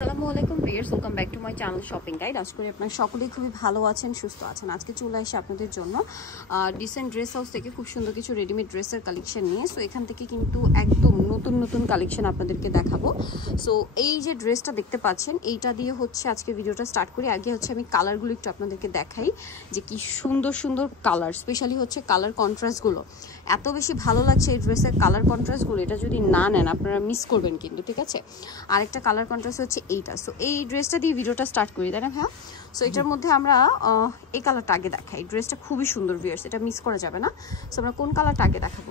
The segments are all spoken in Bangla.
আসসালামু আলাইকুম viewers, welcome back to my channel shopping guide. আশা করি আপনারা সকলেই খুবই ভালো আছেন, সুস্থ আছেন। আজকে চলে আসি আপনাদের জন্য ডিসেন্ট ড্রেস হাউস থেকে খুব সুন্দর কিছু রেডিমেড ড্রেসের কালেকশন নিয়ে। সো এখান থেকে কিন্তু একদম নতুন নতুন কালেকশন আপনাদেরকে দেখাবো। সো এই যে ড্রেসটা দেখতে পাচ্ছেন, এইটা দিয়ে হচ্ছে আজকে ভিডিওটা স্টার্ট করি। আগে হচ্ছে আমি কালারগুলো একটু আপনাদেরকে দেখাই যে কি সুন্দর সুন্দর কালার, স্পেশালি হচ্ছে কালার কন্ট্রাস্টগুলো এত বেশি ভালো লাগছে। এই ড্রেসের কালার কন্ট্রাস্টগুলো এটা যদি না নেন আপনারা মিস করবেন কিন্তু, ঠিক আছে। আরেকটা কালার কন্ট্রাস্ট হচ্ছে এইটা। সো এই ড্রেসটা দিয়ে ভিডিওটা স্টার্ট করি, তাই না ভাইয়া? সো এটার মধ্যে আমরা এই কালারটা আগে দেখাই। ড্রেসটা খুবই সুন্দর ভিউয়ার্স, এটা মিস করা যাবে না। সো আমরা কোন কালারটা আগে দেখাবো?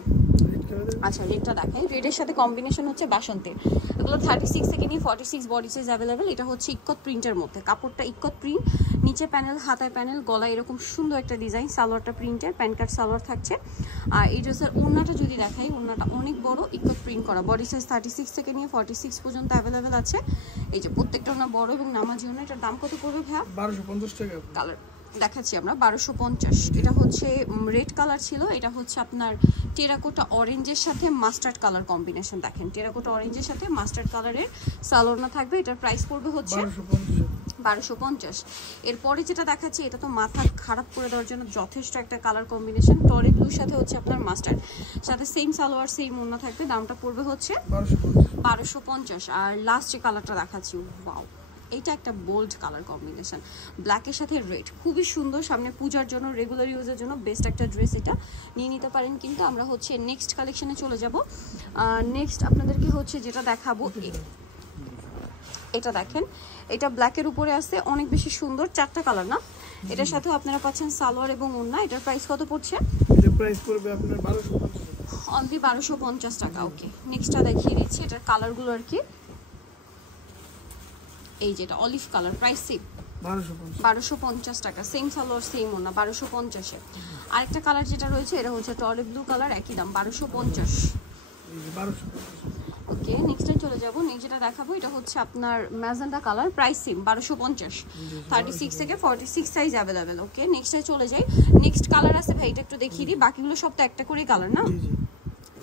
আচ্ছা, রেডটা দেখাই। রেডের সাথে কম্বিনেশন হচ্ছে বাসন্তের। এগুলো 36 থেকে নিয়ে 46 বডি সাইজ অ্যাভেলেবেল। এটা হচ্ছে ইক্কত প্রিন্টের মধ্যে, কাপড়টা ইক্কত প্রিন্ট, নিচে প্যানেল, হাতায় প্যানেল, গলায় এরকম সুন্দর একটা ডিজাইন। সালোয়ারটা প্রিন্টের, প্যান্ট কাট সালোয়ার থাকছে। আর এই ড্রেসের ওড়নাটা যদি দেখাই, ওড়নাটা অনেক বড়, ইক্কত প্রিন্ট করা। বডি সাইজ 36 থেকে নিয়ে 46 পর্যন্ত অ্যাভেলেবেল আছে। এই যে প্রত্যেকটা ওড়না বড় এবং নামার জন্য। এটার দাম কত পড়বে ভাইয়া? 1250 টাকা। কালার দেখাচ্ছি আমরা 1250। এটা হচ্ছে রেড কালার ছিল, এটা হচ্ছে আপনার টেরাকোটা অরেঞ্জের সাথে মাস্টার্ড কালার কম্বিনেশন। দেখেন টেরাকোটা অরেঞ্জের সাথে মাস্টার্ড কালারের সালোয়ার থাকবে। এটার প্রাইস পড়বে হচ্ছে 1250। এরপরে যেটা দেখাচ্ছি, এটা তো মাথা খারাপ করে দেওয়ার জন্য যথেষ্ট একটা কালার কম্বিনেশন। টরি ব্লুর সাথে হচ্ছে আপনার মাস্টার্ড, সাথে সেম সালোয়ার সেম ওড়না থাকবে। দামটা পড়বে হচ্ছে 1250। আর লাস্ট যে কালারটা দেখাচ্ছি, ওয়াও, এইটা একটা বোল্ড কালার কম্বিনেশন, ব্ল্যাকের সাথে রেড, খুবই সুন্দর। সামনে পূজার জন্য, রেগুলার ইউজের জন্য বেস্ট একটা ড্রেস, এটা নিয়ে নিতে পারেন। কিন্তু আমরা হচ্ছে নেক্সট কালেকশনে চলে যাব। নেক্সট আপনাদেরকে হচ্ছে যেটা দেখাবো, এটা দেখেন, এটা ব্ল্যাকের উপরে আছে, অনেক বেশি সুন্দর। চারটা কালার না, এটার সাথে আপনারা পাচ্ছেন সালোয়ার এবং ওড়না। এটার প্রাইস কত পড়ছে? এটা প্রাইস পড়বে আপনার 1250, অনলি 1250 টাকা। ওকে, নেক্সটটা দেখিয়ে দিচ্ছি। এটার কালারগুলো আর কি, এই যেটা অলিভ কালার, প্রাইস সেম 1250 টাকা। সেম সালোয়ার সেম ওড়না, 1250-এ। আরেকটা কালার যেটা রয়েছে, এটা হচ্ছে টরি ব্লু কালার, একই দাম 1250। ওকে, নেক্সটে চলে যাব। নেক্সট যেটা দেখাবো, এটা হচ্ছে আপনার ম্যাজেন্টা কালার, প্রাইস সেম 1250। 36 থেকে 46 সাইজ অ্যাভেলেবেল। ওকে, নেক্সটে চলে যাই। নেক্সট কালার আছে ভাই, এটা একটু দেখিয়ে দিই। বাকিগুলো সব তো একটা করে কালার না,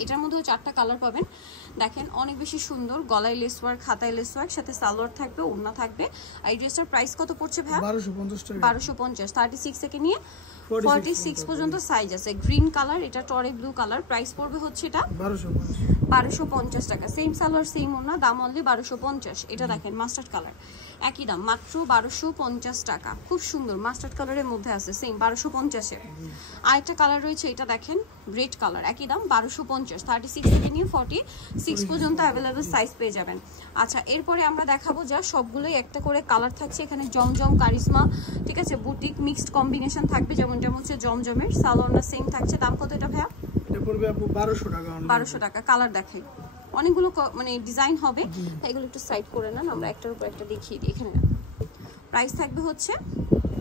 এটার মধ্যেও 4টা কালার পাবেন। দেখেন অনেক বেশি সুন্দর, গলায় লেস ওয়ার্ক, হাতায় লেস ওয়ার্ক, সাথে সালোয়ার থাকবে, ওড়না থাকবে। আর এই ড্রেসটার প্রাইস কত পড়ছে ভাই? 1250 টাকা। 1250। 36 থেকে নিয়ে 46 পর্যন্ত সাইজ আছে। গ্রিন কালার, এটা টরি ব্লু কালার, প্রাইস পড়বে হচ্ছে এটা 1250 টাকা। সেম সালোয়ার সেম ওড়না, দাম অনলি 1250। এটা দেখেন মাস্টার্ড কালার, একই দাম, মাত্র 1250 টাকা। খুব সুন্দর মাস্টার্ড কালারের মধ্যে আছে, সেম 1250-এ। আরেকটা কালার রয়েছে, এটা দেখেন রেড কালার, একই দাম 1250। 36 থেকে নিয়ে 46 পর্যন্ত অ্যাভেলেবেল সাইজ পেয়ে যাবেন। আচ্ছা, এরপরে আমরা দেখাবো যা সবগুলোই একটা করে কালার থাকছে। এখানে জমজম, কারিশমা, ঠিক আছে, বুটিক মিক্সড কম্বিনেশন থাকবে। যেমন হচ্ছে জমজমের সালোয়ারটা সেম থাকছে। দাম কত এটা ভাইয়া? এটা পড়বে আপু 1200 টাকা। 1200 টাকা। কালার দেখেন, অনেকগুলো মানে ডিজাইন হবে, তাই এগুলো একটু সাইড করে নেন, আমরা একটার উপর একটা দেখিয়ে দিই। এখানে প্রাইস থাকবে হচ্ছে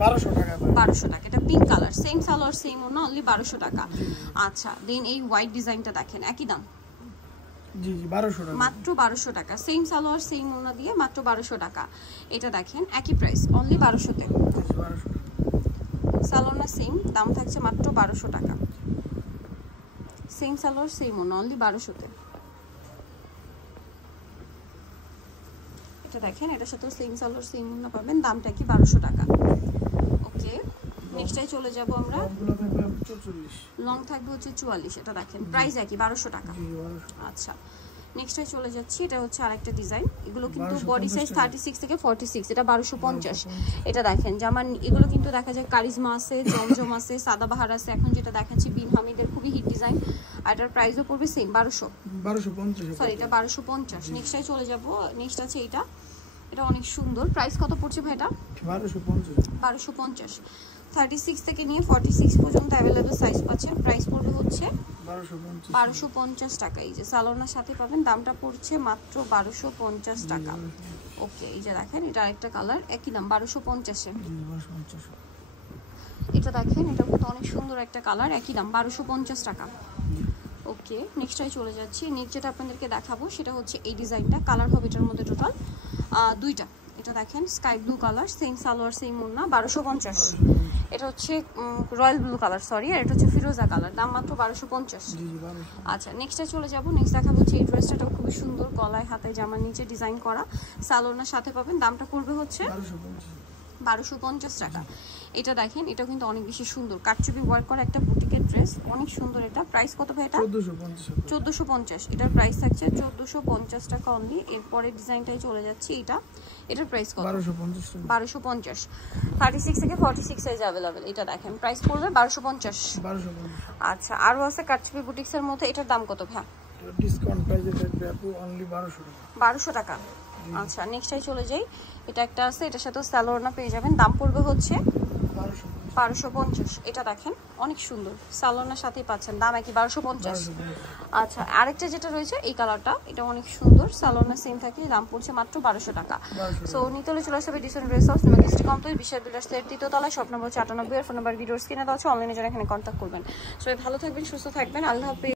1200 টাকা। 1200 টাকা। এটা pink colour, same salwar same ওড়না, অনলি 1200 টাকা। আচ্ছা, দেন এই হোয়াইট ডিজাইনটা দেখেন, একই দাম, জি জি 1200 টাকা, মাত্র 1200 টাকা। সেম সালোয়ার সেম ওড়না দিয়ে মাত্র 1200 টাকা। এটা দেখেন একই প্রাইস, অনলি 1200-তে। সালোয়ার সেম, দাম থাকছে মাত্র 1200 টাকা। সেম সালোয়ার সেম ওড়না, অনলি 1200-তে। এটা দেখেন, এটার সাথে সেম সালোয়ার সেম ওড়না পাবেন, দামটা কি 1200 টাকা। ওকে, নেক্সটটাই চলে যাব আমরা। লং থাকবে হচ্ছে 44। এটা দেখেন প্রাইস একই, 1200 টাকা। আচ্ছা, নেক্সটটাই চলে যাচ্ছি। এটা হচ্ছে আরেকটা ডিজাইন, এগুলো কিন্তু বডি সাইজ 36 থেকে 46, এটা 1250। এটা দেখেন জামান, এগুলো কিন্তু দেখা যায় কারিজমা আছে, জমজম আছে, সাদাবাহার আছে। এখন যেটা দেখাচ্ছি বিন হামিদের খুবই হিট ডিজাইন, আর এটার প্রাইসও পড়বে সেম 1250। সরি, এটা 1250। নেক্সটটাই চলে যাব। নেক্সট আছে এইটা, এটা অনেক সুন্দর। প্রাইস কত পড়ছে ভাই এটা? 1250। 36 থেকে নিয়ে 46 পর্যন্ত অ্যাভেলেবেল সাইজ পাচ্ছেন। প্রাইস পড়বে হচ্ছে 1250 টাকা। এই যে সালোয়ারের সাথে পাবেন, দামটা পড়ছে মাত্র 1250 টাকা। ওকে, এই যে দেখেন, এটা আরেকটা কালার, একই দাম 1250-এ। এটা দেখেন, এটা কিন্তু অনেক সুন্দর একটা কালার, একই দাম 1250 টাকা। ওকে, নেক্সটটাই চলে যাচ্ছি। নেক্সট যেটা আপনাদেরকে দেখাবো সেটা হচ্ছে এই ডিজাইনটা। কালার হবে এটার মধ্যে টোটাল 2টা। এটা দেখেন sky blue colour, same salwar same ওড়না, 1250। এটা হচ্ছে রয়্যাল ব্লু কালার, সরি, আর এটা হচ্ছে ফিরোজা কালার, দাম মাত্র 1250। জি জি 1200। আচ্ছা নেক্সটে চলে যাবো। নেক্সট দেখাবো হচ্ছে এই ড্রেসটা, খুবই সুন্দর, গলায় হাতে জামার নিচে ডিজাইন করা, সালোয়ারের সাথে পাবেন। দামটা পড়বে হচ্ছে 1250 টাকা। এটা দেখেন, এটা কিন্তু অনেক বেশি সুন্দর, কাটচুপি ওয়ার্ক করা একটা বুটিকের ড্রেস, অনেক সুন্দর। এটা প্রাইস কত ভাই? এটা 1450। এটার প্রাইস থাকছে 1450 টাকা অনলি। এরপরে ডিজাইনটাই চলে যাচ্ছে, এটার প্রাইস কত? 1250। 36 থেকে 46 সাইজ अवेलेबल। এটা দেখেন প্রাইস পড়বে 1250। আচ্ছা আরো আছে কাটচুপি বুটিক্সের মধ্যে, এটার দাম কত ভাই? ডিসকাউন্ট প্রাইসে থাকবে আপু অনলি 1200 টাকা। 1200 টাকা। আচ্ছা নেক্সটটাই চলে যাই। এটা একটা আছে, এটার সাথে সালোয়ারনা পেয়ে যাবেন, দাম পড়বে হচ্ছে 1250। এটা দেখেন অনেক সুন্দর, সালোয়ারনার সাথেই পাচ্ছেন, দাম একই 1250। আচ্ছা আরেকটা যেটা রয়েছে এই কালারটা, এটা অনেক সুন্দর, সালোয়ারনা সেম থাকে, দাম পড়ছে মাত্র 1200 টাকা। সো নিতে হলে চলে আসবে ডিসেন্ট ড্রেস হাউস, নিমাকিস্ট্রি কমপ্লেক্স, বিশাল বিলাসের 3য় তলায়, শপ নম্বর 94, ফোন নাম্বার ভিডিওর স্ক্রিনে দেওয়া আছে, অনলাইনে যারা এখানে কন্ট্যাক্ট করবেন। সবাই ভালো থাকবেন, সুস্থ থাকবেন, আল্লাহ হাফেজ।